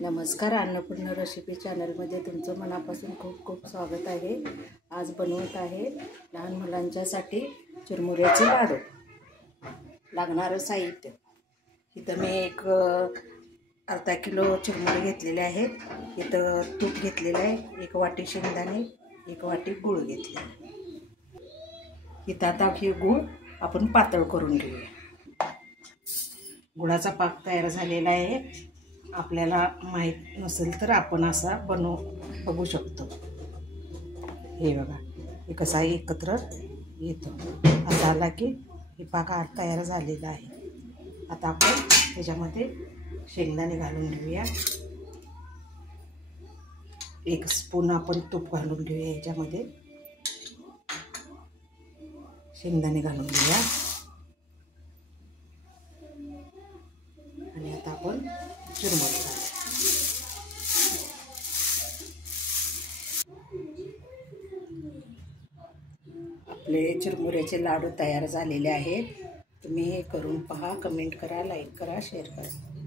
नमस्कार, अन्नपूर्णा रेसिपी चॅनलमध्ये तुमचं मनापासून खूप खूप स्वागत आहे। आज बनवत आहे लहान मुलांच्यासाठी चिरमुऱ्याचे लाडू। लागणारं साहित्य इथं मी एक अर्धा किलो चिरमुरे घेतलेले आहेत। इथं तूप घेतलेलं आहे, एक वाटी शेंगदाणे, एक वाटी गूळ घेतले। इथं आता हे गूळ आपण पातळ करून घेऊया। गुळाचा पाक तयार झालेला आहे। आपल्याला माहित नसेल तर आपण असा बघू शकतो। हे बघा, हे कसा एकत्र येतो। असा आला की हे पाक तयार झालेला आहे। आता आपण त्याच्यामध्ये शेंगदाणे घालून घेऊया। एक स्पून आपण तूप घालून घेऊया। याच्यामध्ये शेंगदाणे घालून घेऊया आणि आता आपण चिरमुरे घालूया। आपले चिरमुऱ्याचे लाडू तयार झालेले आहेत। तुम्ही हे करून पहा, कमेंट करा, लाईक करा, शेअर करा।